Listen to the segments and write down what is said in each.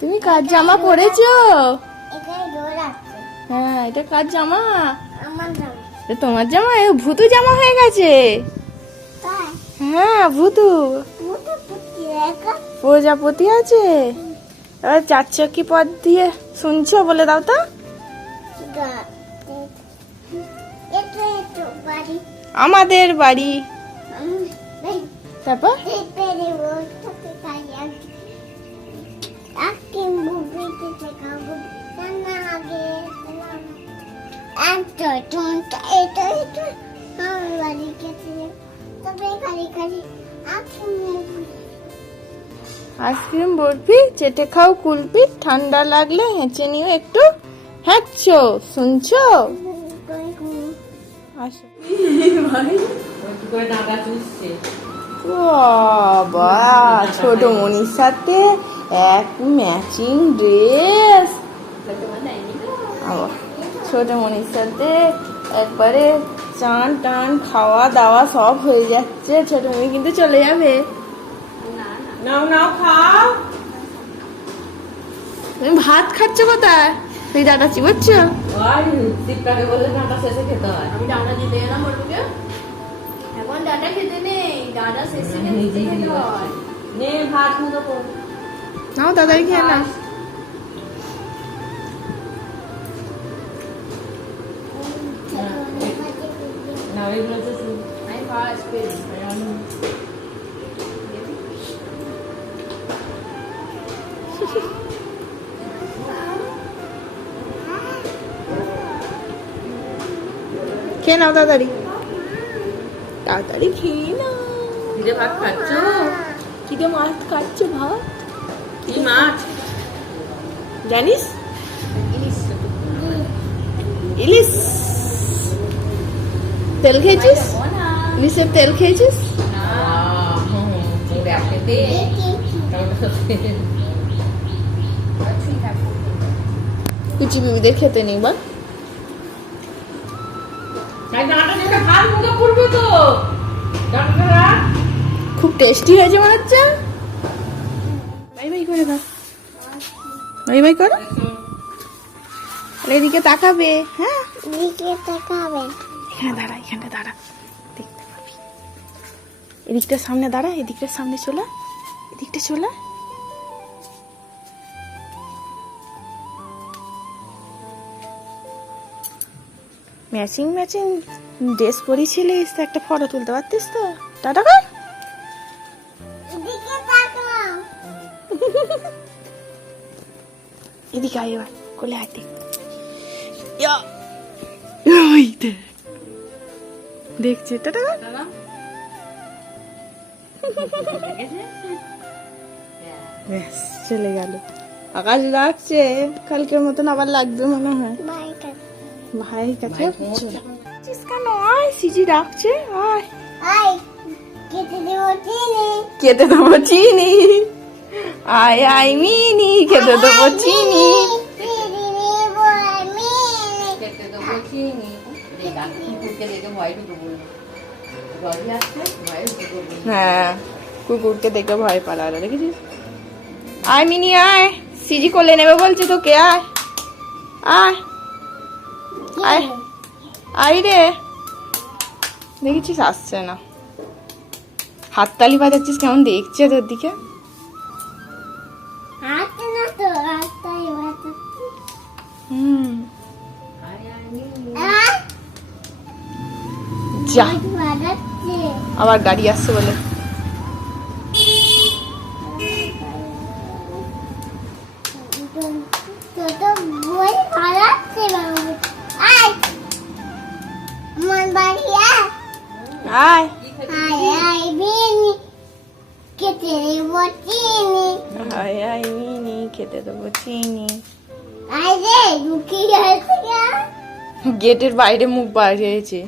তুমি কার জামা পরেছো? হ্যাঁ, এটা কার জামা? এটা তোমার জামা? এ ভূতু জামা হয়ে গেছে। হ্যাঁ, ভূতু প্রজাপতি আছে। এবার 4 চকি পথ দিয়ে শুনছো, বলে দাও তো। আমাদের বাড়ি। তারপর আইসক্রিম বরফি, চেটে খাও কুলপি, ঠান্ডা লাগলে হেঁচে নিও একটু। হ্যাঁচো, শুনছো? আসো বাবা, ছোট মনির সাথে এক ম্যাচিং ড্রেস। ছোট মনির সাথে একবারে চান টান খাওয়া দাওয়া সব হয়ে যাচ্ছে। ছোট মনি কিন্তু চলে যাবে। নাও নাও খাও। তুমি ভাত খাচ্ছ কোথায়? তুই ডাটা চিবোচ্ছ? আমি ডাটা দিতে এলাম বলবুকে। এখন ডাটা খেতে নেই, ডাটা শেষে খেতে হয়। নে ভাত মতো কর। নাও দাদাই খেয়ে নাও। নাও এগুলো তো আমি ফার্স্ট পেজ খেয়ে নাও তাড়াতাড়ি, তাড়াতাড়ি খেয়ে নাও। কিরে ভাত খাচ্ছ? কিরে মাছ খাচ্ছ? ভাত কি মাছ জানিস? ইলিশ। ইলিশ তেল খেয়েছিস? ইলিশের তেল খেয়েছিস? কুচি বিবিদের খেতে নেই বল। খুব টেস্টি হয়েছে মনে হচ্ছে। বাই বাই করে দাও, বাই বাই করো। এদিকে তাকাবে। হ্যাঁ, এদিকে তাকাবে। এখানে দাঁড়া, এখানে দাঁড়া, দেখতে পাবি। এদিকটার সামনে দাঁড়া, এদিকটার সামনে চলা, এদিকটা চলা। ম্যাচিং ম্যাচিং ড্রেস পরেছিলিস, একটা ফটো তুলতে পারতিস তো। টাটা কর। এদিকে আয়, এবার কোলে হাত দেখ। দেখছে। টাটা কর। ব্যাস চলে গেল। আকাশ লাগছে, কালকের মতন আবার লাগবে মনে হয়। ভাই কাছে কেন? আয়, সিজি ডাকছে। আয় আয়, খেতে দেবো চিনি। আয় আয় মিনি, খেতে দেবো চিনি। হ্যাঁ, কুকুরকে দেখে ভয় পালালো, দেখেছিস? আয় মিনি আয়, সিজি কোলে নেবে বলছে তোকে। আয় আয় আয় আয় রে। দেখেছিস আসছে না। হাততালি বাজাচ্ছিস, কেমন দেখছে তোর দিকে। যা, আবার গাড়ি আসছে বলে। খেতে দেবো চিনি। গেটের বাইরে মুখ বাড়িয়েছে।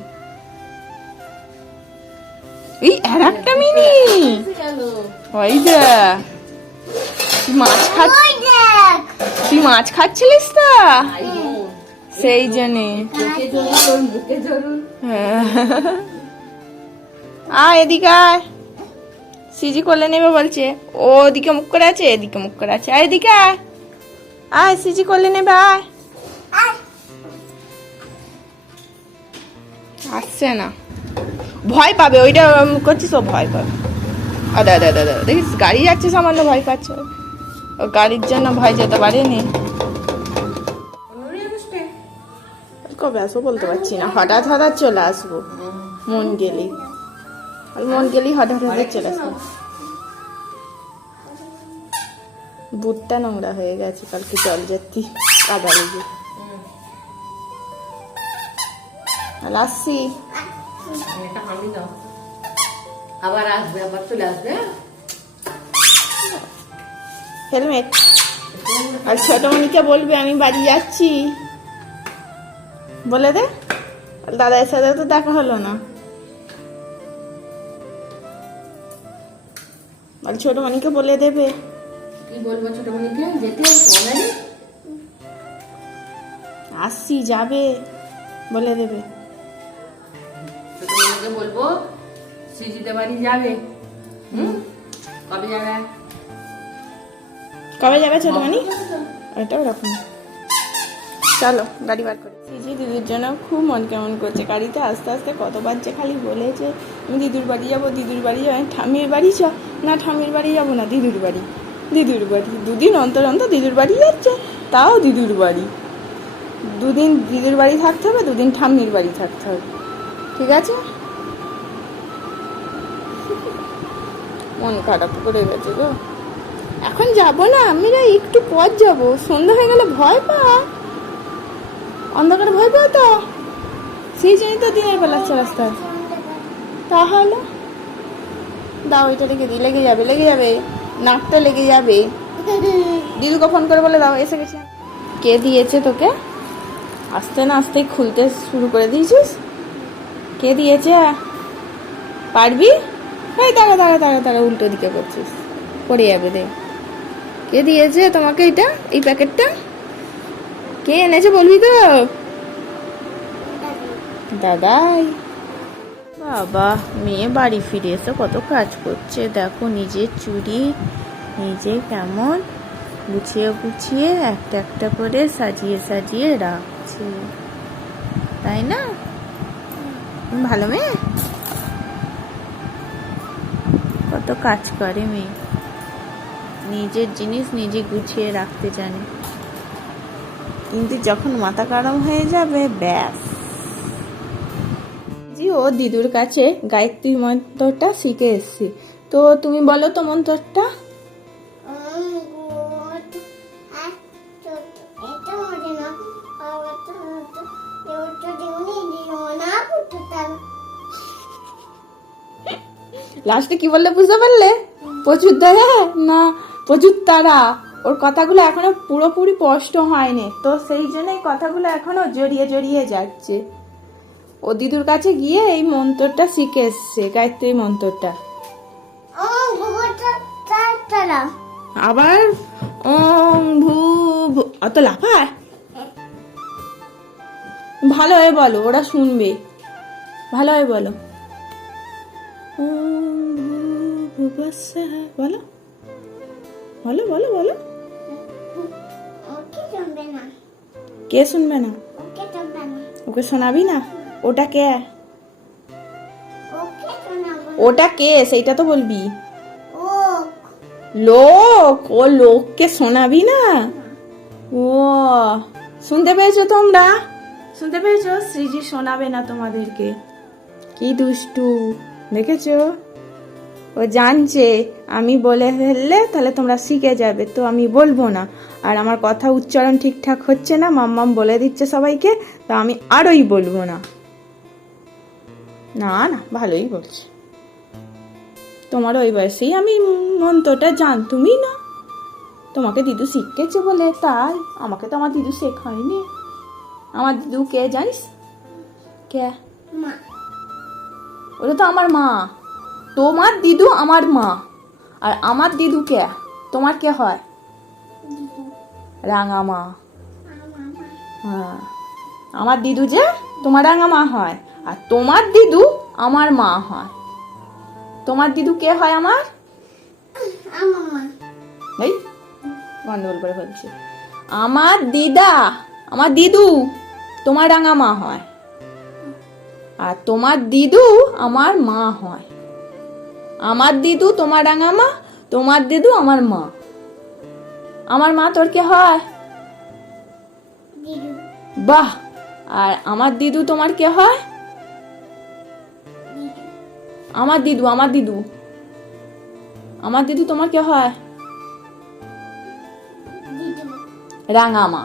এই আর একটা মিনি। ওই দেখ, তুই মাছ খাচ্ছিলিস তো, সেই জন্যে। আয় এদিকে আয়, সিজি কোলে নেবে বলছে। ও ওদিকে মুখ করে আছে, এদিকে মুখ করে আছে। আয় এদিকে আয়। আয় সিজি কোলে নেবে, আয়। আসছে না, ভয় পাবে, ওইটা করছিস, ও ভয় পাবে। আদা আদা আদা দেখিস গাড়ি যাচ্ছে, সামান্য ভয় পাচ্ছে। ও গাড়ির জন্য ভয় যেতে পারেনি। কবে আসবো বলতে পারছি না, হঠাৎ হঠাৎ চলে আসবো, মন গেলেই। মন গেলেই হঠাৎ হঠাৎ চলে আসবো। বুটটা নোংরা হয়ে গেছে, কালকে জল যাচ্ছি কাদা লেগে। আসছি, আবার আসবে, আবার চলে আসবে। হেলমেট। আর ছোট মনিকে বলবি আমি বাড়ি যাচ্ছি, বলে দে। দাদার সাথে তো দেখা হলো না। আর ছোট মনিকে বলে দেবে। কি বলবো ছোট বোনকে? যেতে হবে না? আসছি, যাবে, বলে দেবে। ছোট বোনকে বলবো সিজিতে বাড়ি যাবে। কবে যাবে? কবে যাবে ছোট মনি? এটা ওরকম। চলো গাড়ি বার করে। সিজি দিদির জন্য খুব মন কেমন করছে, গাড়িতে আস্তে আস্তে কতবার যে খালি বলেছে আমি দিদুর বাড়ি যাবো, দিদুর বাড়ি যাবো। ঠামির বাড়ি চ না, ঠামির বাড়ি যাবো না, দিদুর বাড়ি। দিদুর বাড়ি দুদিন অন্তর অন্তর দিদুর বাড়ি যাচ্ছে, তাও দিদুর বাড়ি। দুদিন দিদুর বাড়ি থাকতে হবে, দুদিন ঠাম্মির বাড়ি থাকতে হবে, ঠিক আছে? মন খারাপ করে গেছে গো। এখন যাবো না, আমরা একটু পর যাবো, সন্ধ্যা হয়ে গেলে ভয় পায়, অন্ধকারে ভয় পায় তো, সেই জন্যই তো দিনের বেলা রাস্তায়। তাহলে দাও, ওইটা লেগে দিই, লেগে যাবে, লেগে যাবে, নাকটা লেগে যাবে। দিদুকে ফোন করে বলে দাও এসে গেছে। কে দিয়েছে তোকে? আস্তে না আসতেই খুলতে শুরু করে দিয়েছিস। কে দিয়েছে? পারবি? এই দাঁড়া দাঁড়া দাঁড়া দাঁড়া, উল্টো দিকে করছিস, পড়ে যাবে রে। কে দিয়েছে তোমাকে এটা, এই প্যাকেটটা? কে এনেছে বলবি তো? দাদাই। বাবা, মেয়ে বাড়ি ফিরে এসে কত কাজ করছে দেখো, নিজের চুড়ি নিজে কেমন গুছিয়ে গুছিয়ে একটা একটা করে সাজিয়ে সাজিয়ে রাখছে, তাই না? ভালো মেয়ে, কত কাজ করে মেয়ে, নিজের জিনিস নিজে গুছিয়ে রাখতে জানে। কিন্তু যখন মাথা গরম হয়ে যাবে, ব্যাস। জি, ও দিদুর কাছে গায়ত্রী মন্ত্রটা শিখে এসছে, তো তুমি বলো তো মন্ত্রটা। লাস্টে কি বললে বুঝতে পারলে? প্রচুর দ্বারা না প্রচুর তারা। ওর কথাগুলো এখনো পুরোপুরি স্পষ্ট হয়নি, তো সেই জন্যই কথাগুলো এখনো জড়িয়ে জড়িয়ে যাচ্ছে। ও দিদুর কাছে গিয়ে এই মন্ত্রটা শিখে এসছে, গায়ত্রী মন্ত্রটা। আবার ওম ভূ অত লাফায়, ভালো হয়ে বলো, ওরা শুনবে, ভালো হয়ে বলো। বলো বলো বলো বলো। কে শুনবে না? ওকে শোনাবি না? ওটা কে? ওটা কে সেইটা তো বলবি। লোক? ও লোককে শোনাবি না? ও শুনতে পেয়েছো তোমরা? শুনতে পেয়েছো? শ্রীজি শোনাবে না তোমাদেরকে। কি দুষ্টু দেখেছো? ও জানছে আমি বলে ফেললে তাহলে তোমরা শিখে যাবে, তো আমি বলবো না। আর আমার কথা উচ্চারণ ঠিকঠাক হচ্ছে না, মাম্মাম বলে দিচ্ছে সবাইকে, তো আমি আরোই বলবো না। না না, ভালোই বলছে। তোমার ওই বয়সেই আমি মন্ত্রটা তুমি না, তোমাকে দিদু শিখেছে বলে তাই। আমাকে তো আমার দিদু শেখায়নি। আমার দিদু কে জানিস? কে? ওটা তো আমার মা। তোমার দিদু আমার মা, আর আমার দিদু কে? তোমার কে হয়? রাঙা মা। হ্যাঁ, আমার দিদু যে তোমার রাঙা মা হয়, আর তোমার দিদু আমার মা হয়। তোমার দিদু কে হয়? আমার এই গন্ডগোল করে ফেলছে। আমার দিদা, আমার দিদু তোমার রাঙা মা হয়, আর তোমার দিদু আমার মা হয়। আমার দিদু তোমার রাঙা মা, তোমার দিদু আমার মা। আমার মা তোর কে হয়? বাহ। আর আমার দিদু তোমার কে হয়? আমার দিদু, আমার দিদু, আমার দিদু তোমার কে হয়? রাঙা মা।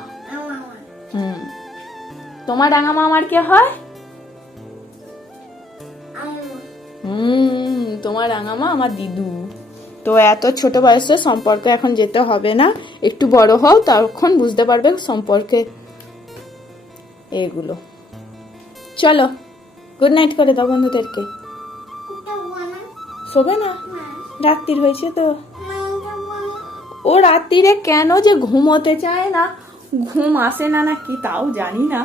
তোমার রাঙা মা আমার কে হয়? তোমার রাঙা মা আমার দিদু। তো এত ছোট বয়সে সম্পর্ক এখন যেতে হবে না, একটু বড় হও তখন বুঝতে পারবে সম্পর্কে এগুলো। চলো গুড নাইট করে দাও বন্ধুদেরকে। শোবে না? রাত্রির হয়েছে তো। ও রাত্রিরে কেন যে ঘুমোতে চায় না, ঘুম আসে না না কি তাও জানি না,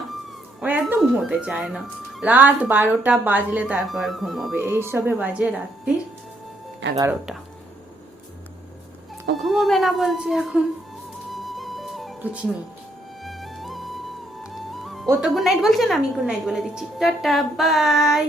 ও একদম ঘুমোতে চায় না। রাত 12টা বাজলে তারপর ঘুমোবে, এইসবে বাজে রাত্রির 11টা। ও ঘুমোবে না বলছে এখন। বুঝিনি, ও তো গুড নাইট বলছে না, আমি গুড নাইট বলে দিচ্ছি। Tata bye.